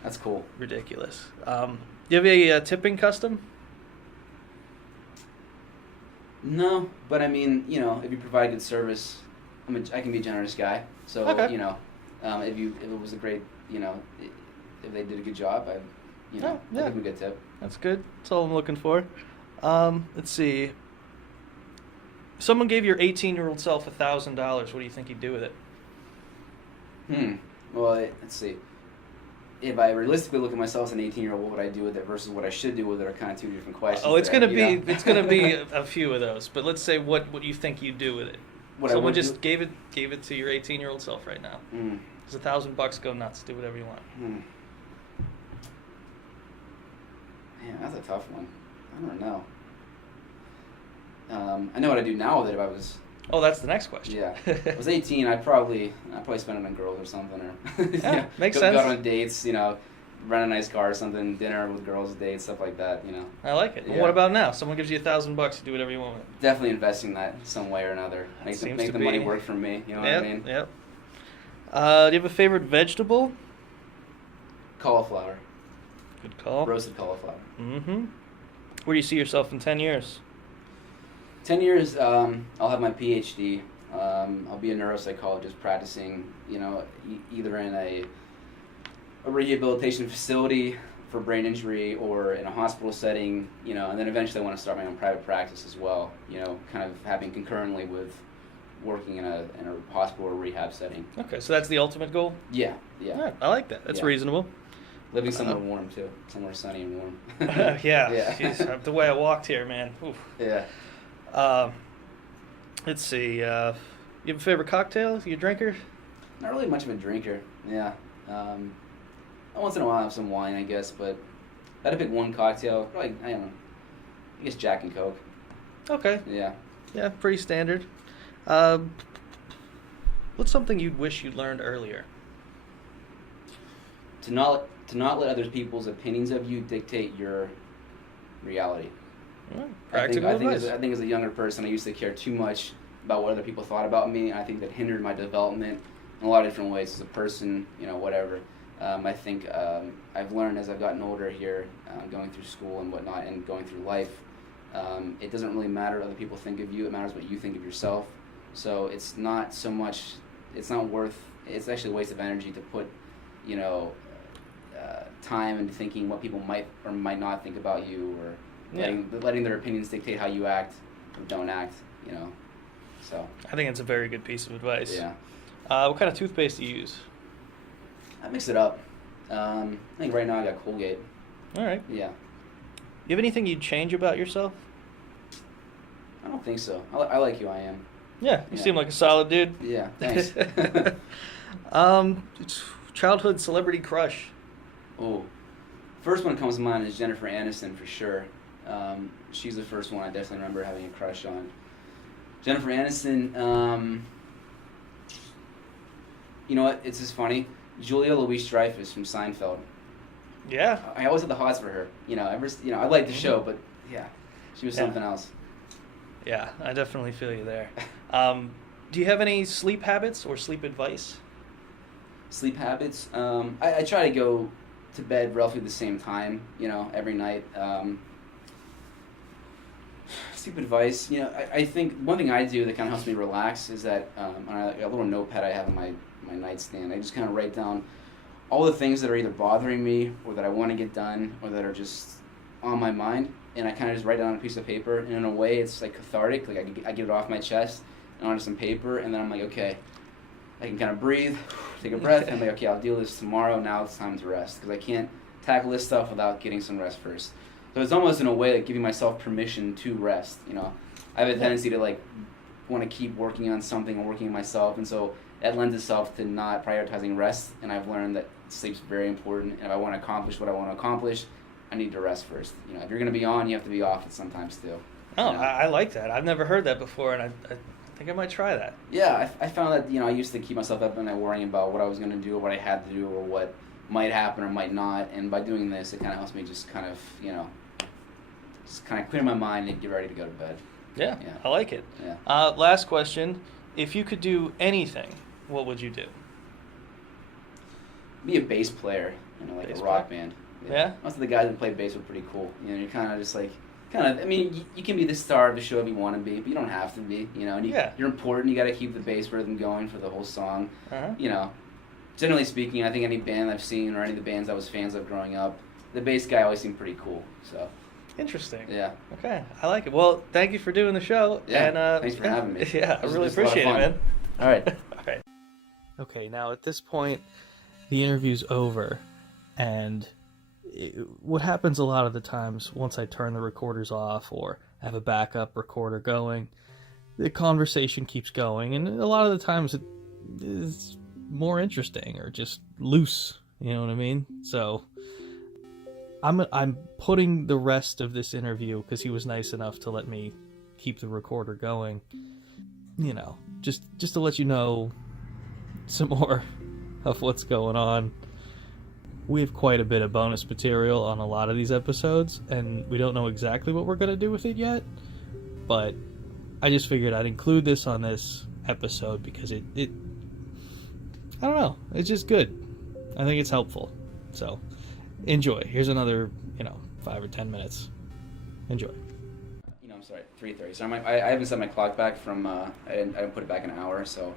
That's cool. Ridiculous. Do you have a tipping custom? No, but I mean, if you provide good service, I can be a generous guy. So, okay. If it was a great, if they did a good job, I'll give them a good tip. That's good. That's all I'm looking for. Let's see. Someone gave your 18-year-old self $1,000. What do you think he'd do with it? Well, let's see. If I realistically look at myself as an 18-year-old, what would I do with it versus what I should do with it are kind of two different questions. Oh, it's gonna be a few of those. But let's say what you think you'd do with it. Someone just gave it to your 18-year-old self right now. It's $1,000. Go nuts. Do whatever you want. Man, that's a tough one. I don't know. I know what I'd do now with it if I was. Oh, that's the next question. Yeah, if I was 18, I'd probably spend it on girls or something, or makes sense. Go out on dates, rent a nice car or something, dinner with girls, dates, stuff like that. I like it. Yeah. Well, what about now? Someone gives you $1,000, you do whatever you want with it. Definitely investing that some way or another. Make the money work for me. You know what I mean? Yep. Do you have a favorite vegetable? Cauliflower. Good call. Roasted cauliflower. Mm-hmm. Where do you see yourself in 10 years? 10 years, I'll have my PhD. I'll be a neuropsychologist practicing, either in a rehabilitation facility for brain injury or in a hospital setting, and then eventually I want to start my own private practice as well, kind of having concurrently with working in a hospital or rehab setting. Okay, so that's the ultimate goal? Yeah. All right, I like that. That's reasonable. Living somewhere warm, too. Somewhere sunny and warm. Yeah. Jeez, the way I walked here, man. Oof. Yeah. Let's see. You have a favorite cocktail? You a drinker? Not really much of a drinker. Yeah. Once in a while I have some wine, I guess, but if I had to pick one cocktail, probably, I don't know, I guess Jack and Coke. Okay. Yeah. Yeah, pretty standard. What's something you'd wish you'd learned earlier? To not let other people's opinions of you dictate your reality. Well, practical advice. I think as a younger person, I used to care too much about what other people thought about me, and I think that hindered my development in a lot of different ways as a person, whatever. I think I've learned as I've gotten older here, going through school and whatnot, and going through life, it doesn't really matter what other people think of you, it matters what you think of yourself. So it's not so much, it's actually a waste of energy to put, time into thinking what people might or might not think about you, or letting their opinions dictate how you act or don't act, so. I think it's a very good piece of advice. Yeah. What kind of toothpaste do you use? I mix it up. I think right now I got Colgate. All right. Yeah. You have anything you'd change about yourself? I don't think so. I like who I am. Yeah, you seem like a solid dude. Yeah, thanks. Childhood celebrity crush. Oh, first one that comes to mind is Jennifer Aniston for sure. She's the first one I definitely remember having a crush on. Jennifer Aniston. You know what? It's just funny. Julia Louis-Dreyfus from Seinfeld. Yeah. I always had the hots for her. I liked the show, but yeah, she was something else. Yeah, I definitely feel you there. Do you have any sleep habits or sleep advice? Sleep habits? I try to go to bed roughly the same time, every night. Sleep advice, I think one thing I do that kind of helps me relax is that on a little notepad I have on my nightstand, I just kind of write down all the things that are either bothering me or that I want to get done or that are just on my mind, and I kind of just write down on a piece of paper, and in a way it's like cathartic, like I get it off my chest and onto some paper, and then I'm like, okay, I can kind of breathe, take a breath, and I'm like, okay, I'll deal with this tomorrow, now it's time to rest, because I can't tackle this stuff without getting some rest first. So it's almost in a way like giving myself permission to rest, I have a tendency to like want to keep working on something or working on myself, and so that lends itself to not prioritizing rest, and I've learned that sleep's very important, and if I want to accomplish what I want to accomplish, I need to rest first. If you're going to be on, you have to be off it sometimes too. Oh, I like that. I've never heard that before, and I think I might try that. Yeah, I found that, I used to keep myself up and worrying about what I was going to do or what I had to do or what might happen or might not, and by doing this, it kind of helps me just kind of, just kind of clear my mind and get ready to go to bed. Yeah. I like it. Yeah. Last question. If you could do anything, what would you do? Be a bass player, like bass a rock band. Yeah? Most of the guys that play bass were pretty cool. You're kind of just like, you can be the star of the show if you want to be, but you don't have to be, and you're important. You got to keep the bass rhythm going for the whole song. Uh-huh. Generally speaking, I think any band I've seen or any of the bands I was fans of growing up, the bass guy always seemed pretty cool, so. Interesting. Yeah. Okay, I like it. Well, thank you for doing the show. Yeah, and, thanks for having me. Yeah, I really appreciate it, man. All right. All right. Okay, now at this point, the interview's over, and what happens a lot of the times once I turn the recorders off or have a backup recorder going, the conversation keeps going, and a lot of the times it is more interesting or just loose, you know what I mean? So I'm putting the rest of this interview, because he was nice enough to let me keep the recorder going, just to let you know some more of what's going on. We have quite a bit of bonus material on a lot of these episodes, and we don't know exactly what we're going to do with it yet, but I just figured I'd include this on this episode because it I don't know, it's just good. I think it's helpful. So enjoy. Here's another 5 or 10 minutes. Enjoy. I'm sorry, 3:30. So I haven't set my clock back from I didn't put it back an hour, so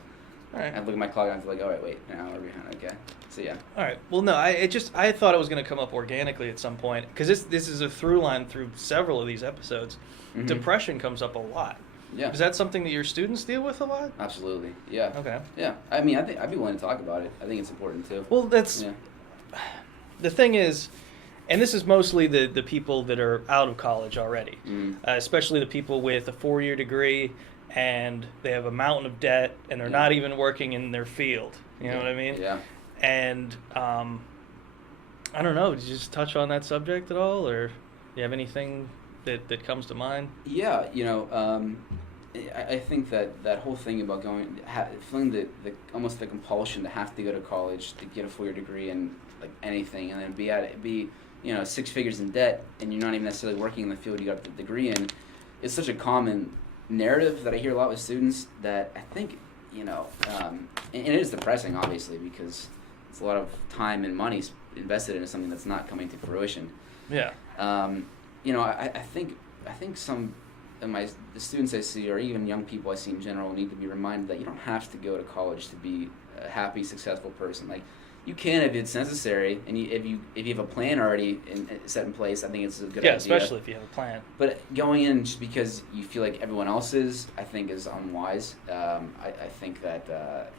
all right. I look at my clock and I'm like, all right, wait, an hour behind. Okay, so yeah. All right. Well, no, I thought it was going to come up organically at some point, because this is a through line through several of these episodes. Mm-hmm. Depression comes up a lot. Yeah. Is that something that your students deal with a lot? Absolutely. Yeah. Okay. Yeah. I mean, I think I'd be willing to talk about it. I think it's important too. Well, the thing is, and this is mostly the people that are out of college already, especially the people with a 4-year degree and they have a mountain of debt and they're not even working in their field. You know what I mean? Yeah. And I don't know, did you just touch on that subject at all, or do you have anything that comes to mind? Yeah, I think that whole thing about feeling the almost the compulsion to have to go to college to get a 4-year degree in like anything, and then be 6 figures in debt, and you're not even necessarily working in the field you got the degree in. It's such a common narrative that I hear a lot with students that I think and it is depressing, obviously, because it's a lot of time and money invested into something that's not coming to fruition. Yeah. I think some of the students I see, or even young people I see in general, need to be reminded that you don't have to go to college to be a happy, successful person. Like, you can if it's necessary, and if you have a plan already set in place. I think it's a good idea. Yeah, especially if you have a plan. But going in just because you feel like everyone else is, I think is unwise. I think that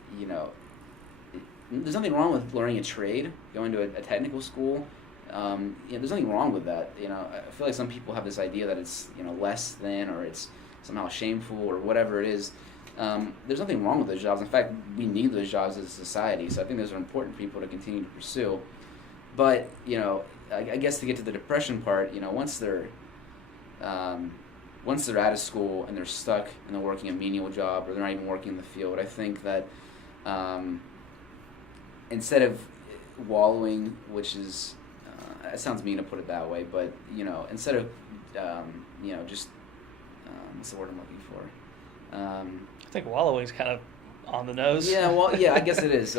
there's nothing wrong with learning a trade, going to a technical school. There's nothing wrong with that. I feel like some people have this idea that it's less than, or it's somehow shameful or whatever it is. There's nothing wrong with those jobs. In fact, we need those jobs as a society. So I think those are important for people to continue to pursue. But I guess to get to the depression part, once they're out of school and they're stuck and they're working a menial job or they're not even working in the field, I think that instead of wallowing, which is it sounds mean to put it that way, but instead of just what's the word I'm looking for? I think wallowing is kind of on the nose. Yeah, I guess it is.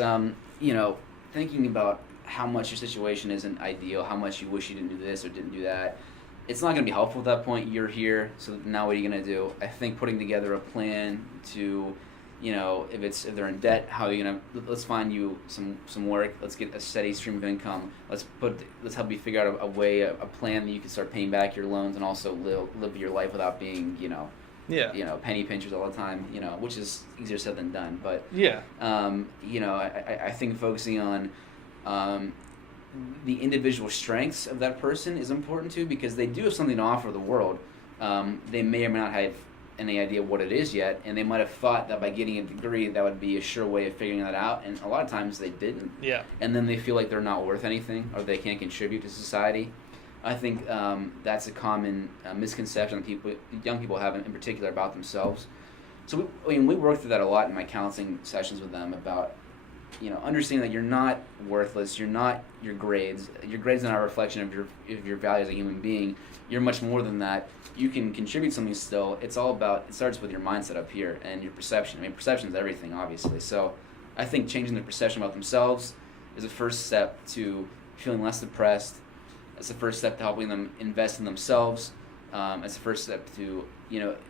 Thinking about how much your situation isn't ideal, how much you wish you didn't do this or didn't do that, it's not going to be helpful at that point. You're here, so now what are you going to do? I think putting together a plan to, if they're in debt, how are you going to, let's find you some work, let's get a steady stream of income, let's help you figure out a plan that you can start paying back your loans and also live your life without being, penny pinchers all the time, which is easier said than done. But I think focusing on the individual strengths of that person is important too, because they do have something to offer the world. They may or may not have any idea what it is yet, and they might have thought that by getting a degree that would be a sure way of figuring that out, and a lot of times they didn't. Yeah. And then they feel like they're not worth anything or they can't contribute to society. I think that's a common misconception that young people have in particular about themselves. So we work through that a lot in my counseling sessions with them about understanding that you're not worthless, you're not your grades. Your grades are not a reflection of your value as a human being. You're much more than that. You can contribute something still. It starts with your mindset up here and your perception. Perception is everything, obviously. So I think changing their perception about themselves is a first step to feeling less depressed. It's the first step to helping them invest in themselves. It's the first step to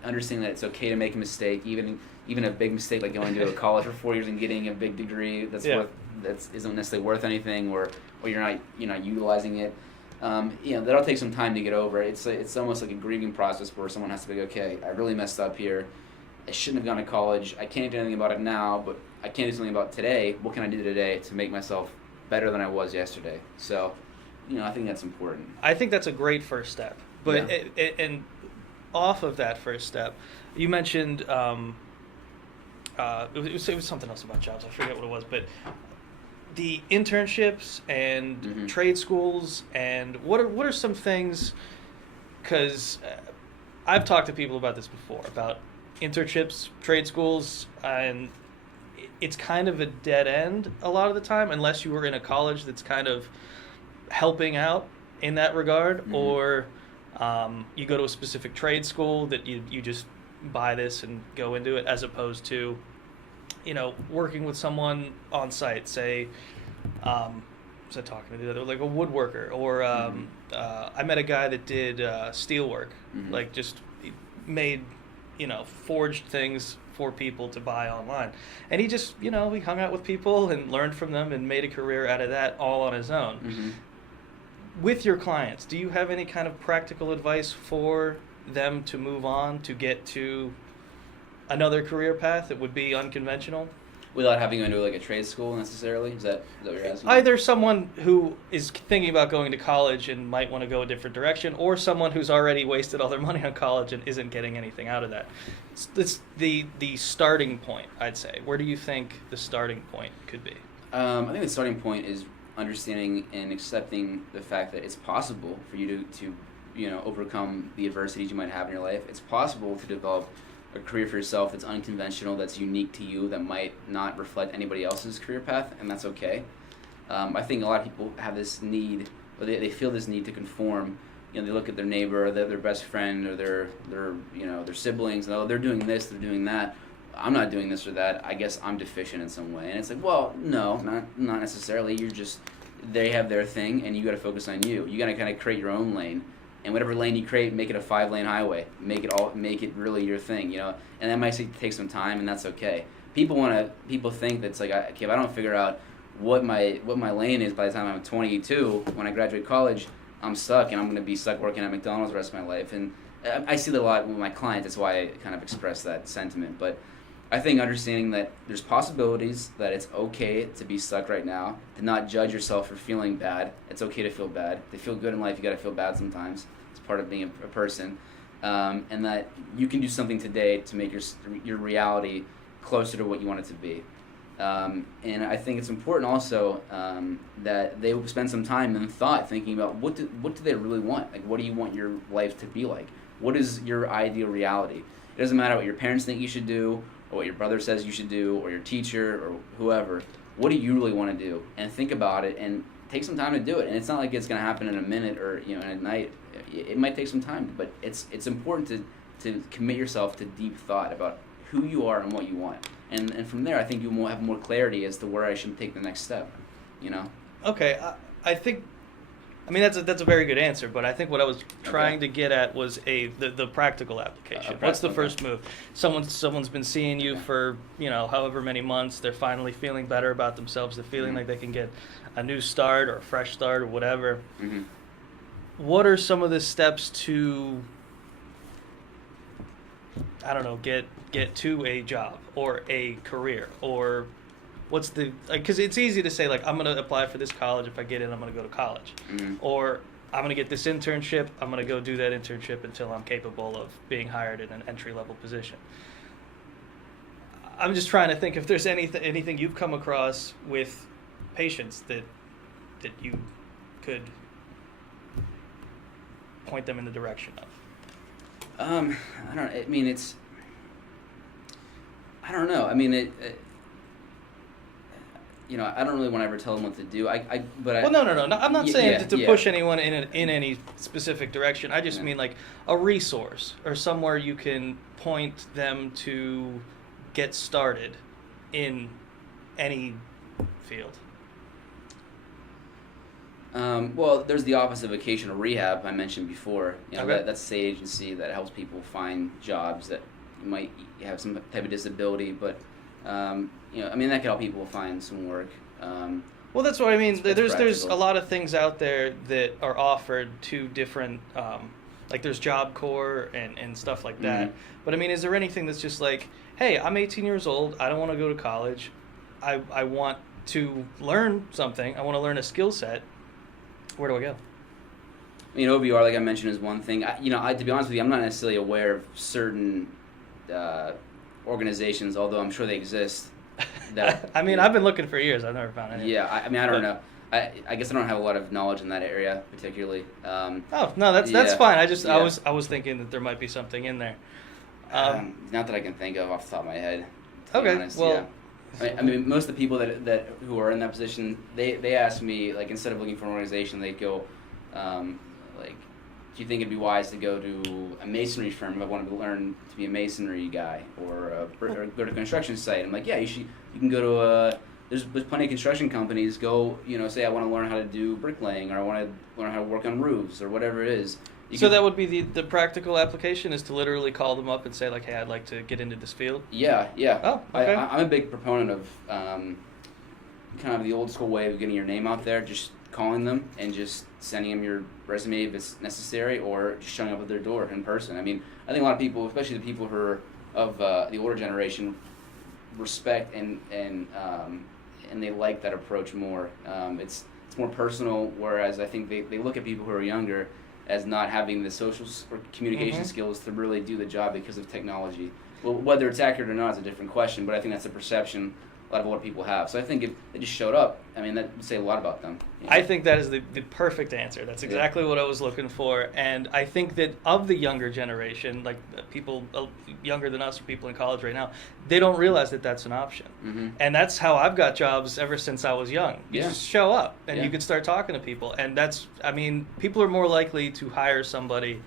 understanding that it's okay to make a mistake, even a big mistake like going to a college for 4 years and getting a big degree that isn't necessarily worth anything, or you're not utilizing it. That'll take some time to get over. It's almost like a grieving process where someone has to be okay, I really messed up here. I shouldn't have gone to college. I can't do anything about it now, but I can do something about today. What can I do today to make myself better than I was yesterday? So, I think that's important. I think that's a great first step. But and off of that first step, you mentioned it was something else about jobs. I forget what it was, but the internships and trade schools, and what are some things? Because I've talked to people about this before, about internships, trade schools, and it's kind of a dead end a lot of the time, unless you were in a college that's kind of helping out in that regard, or you go to a specific trade school that you just buy this and go into it, as opposed to working with someone on site, say talking to the other, like a woodworker, or I met a guy that did steel work, like just made forged things for people to buy online, and he just he hung out with people and learned from them and made a career out of that all on his own. With your clients, do you have any kind of practical advice for them to move on, to get to another career path that would be unconventional? Without having to go to like a trade school necessarily? Is that what you're asking? Either someone who is thinking about going to college and might want to go a different direction, or someone who's already wasted all their money on college and isn't getting anything out of that. It's the starting point, I'd say. Where do you think the starting point could be? I think the starting point is understanding and accepting the fact that it's possible for you to overcome the adversities you might have in your life. It's possible to develop a career for yourself that's unconventional, that's unique to you, that might not reflect anybody else's career path, and that's okay. I think a lot of people have this need, or they feel this need to conform. They look at their neighbor, or their best friend, or their siblings, and they're doing this, they're doing that. I'm not doing this or that. I guess I'm deficient in some way. And it's like, well, no, not necessarily. They have their thing, and you got to focus on you. You got to kind of create your own lane. And whatever lane you create, make it a 5-lane highway. Make it really your thing, And that might take some time, and that's okay. People think that's like, okay, if I don't figure out what my lane is by the time I'm 22, when I graduate college, I'm stuck, and I'm going to be stuck working at McDonald's the rest of my life. And I see that a lot with my clients. That's why I kind of express that sentiment. But I think understanding that there's possibilities, that it's okay to be stuck right now, to not judge yourself for feeling bad. It's okay to feel bad. To feel good in life, you got to feel bad sometimes. It's part of being a person. And that you can do something today to make your reality closer to what you want it to be. And I think it's important also that they spend some time and thought thinking about what do they really want? Like, what do you want your life to be like? What is your ideal reality? It doesn't matter what your parents think you should do, or what your brother says you should do, or your teacher, or whoever. What do you really want to do? And think about it, and take some time to do it. And it's not like it's going to happen in a minute or in a night. It might take some time, but it's important to commit yourself to deep thought about who you are and what you want. And from there, I think you will have more clarity as to where I should take the next step. Okay, I think. I mean, that's a very good answer, but I think what I was trying to get at was the practical application. What's the first move? Someone's been seeing you for however many months. They're finally feeling better about themselves. They're feeling like they can get a new start or a fresh start or whatever. Mm-hmm. What are some of the steps to, I don't know, get to a job or a career, or what's the, because it's easy to say, like, I'm going to apply for this college. If I get in, I'm going to go to college. Mm-hmm. Or I'm going to get this internship. I'm going to go do that internship until I'm capable of being hired in an entry-level position. I'm just trying to think if there's anything you've come across with patients that you could point them in the direction of. I don't. I mean, I don't know. I mean, I don't really want to ever tell them what to do. No. I'm not saying to push anyone in any specific direction. I just mean like a resource or somewhere you can point them to get started in any field. Well, there's the Office of Vocational Rehab I mentioned before. That's the state agency that helps people find jobs that might have some type of disability, but that can help people find some work. Well, that's what I mean. There's a lot of things out there that are offered to different, like there's Job Corps and stuff like that. Mm-hmm. But I mean, is there anything that's just like, hey, I'm 18 years old. I don't want to go to college. I want to learn something. I want to learn a skill set. Where do I go? OBR, like I mentioned, is one thing. To be honest with you, I'm not necessarily aware of certain organizations, although I'm sure they exist. That I've been looking for years. I've never found any. Yeah, I don't know. I guess I don't have a lot of knowledge in that area particularly. Oh no, that's fine. I was thinking that there might be something in there. Not that I can think of off the top of my head. Okay, well. I mean, most of the people that who are in that position, they ask me, like, instead of looking for an organization, they go, do you think it'd be wise to go to a masonry firm if I wanted to learn to be a masonry guy, or go to a construction site? I'm like, yeah, you can go to there's plenty of construction companies. Go, say I want to learn how to do bricklaying, or I want to learn how to work on roofs, or whatever it is. That would be the practical application, is to literally call them up and say, like, hey, I'd like to get into this field? Yeah. Oh, okay. I'm a big proponent of kind of the old school way of getting your name out there, just calling them and just sending them your resume if it's necessary, or just showing up at their door in person. I mean, I think a lot of people, especially the people who are of the older generation, respect and they like that approach more. It's more personal, whereas I think they look at people who are younger as not having the social or communication skills to really do the job because of technology. Well, whether it's accurate or not is a different question, but I think that's a perception a lot of people have. So I think if they just showed up, that would say a lot about them. I think that is the perfect answer. That's exactly what I was looking for. And I think that of the younger generation, like people younger than us or people in college right now, they don't realize that that's an option. Mm-hmm. And that's how I've got jobs ever since I was young. You just show up and you can start talking to people. And people are more likely to hire somebody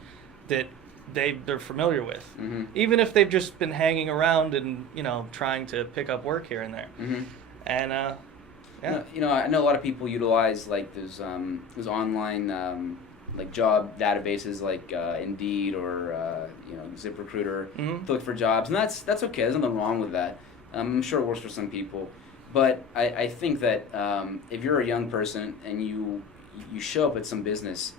that they're familiar with, even if they've just been hanging around and trying to pick up work here and there. Mm-hmm. And I know a lot of people utilize like those online like job databases like Indeed or ZipRecruiter to look for jobs, and that's okay. There's nothing wrong with that. I'm sure it works for some people, but I think that if you're a young person and you show up at some business,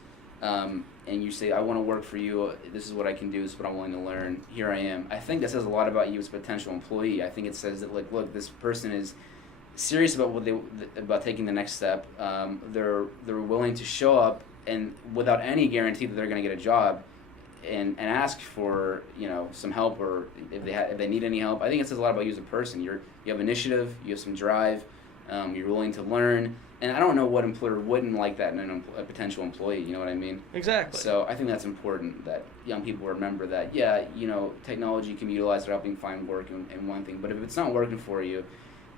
and you say, I want to work for you, this is what I can do, this is what I'm willing to learn, here I am. I think that says a lot about you as a potential employee. I think it says that, like, look, this person is serious about about taking the next step. They're willing to show up and without any guarantee that they're going to get a job, and ask for, you know, some help, or if they need any help. I think it says a lot about you as a person. You have initiative, you have some drive, you're willing to learn, and I don't know what employer wouldn't like that in a potential employee. You know what I mean? Exactly. So I think that's important that young people remember that. Yeah, you know, technology can be utilized for helping find work and one thing, but if it's not working for you,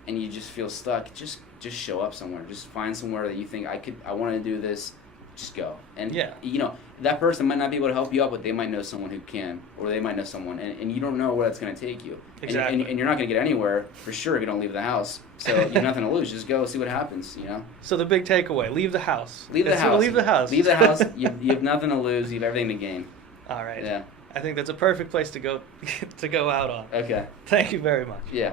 and you just feel stuck, just show up somewhere. Just find somewhere that you think I want to do this. Just go. And, you know, that person might not be able to help you out, but they might know someone who can, or they might know someone, and you don't know where that's going to take you. Exactly. And you're not going to get anywhere, for sure, if you don't leave the house. So you have nothing to lose. Just go, see what happens, you know? So the big takeaway, leave the house. Leave the house. Leave the house. Leave the house. You have nothing to lose. You have everything to gain. All right. Yeah. I think that's a perfect place to go out on. Okay. Thank you very much. Yeah.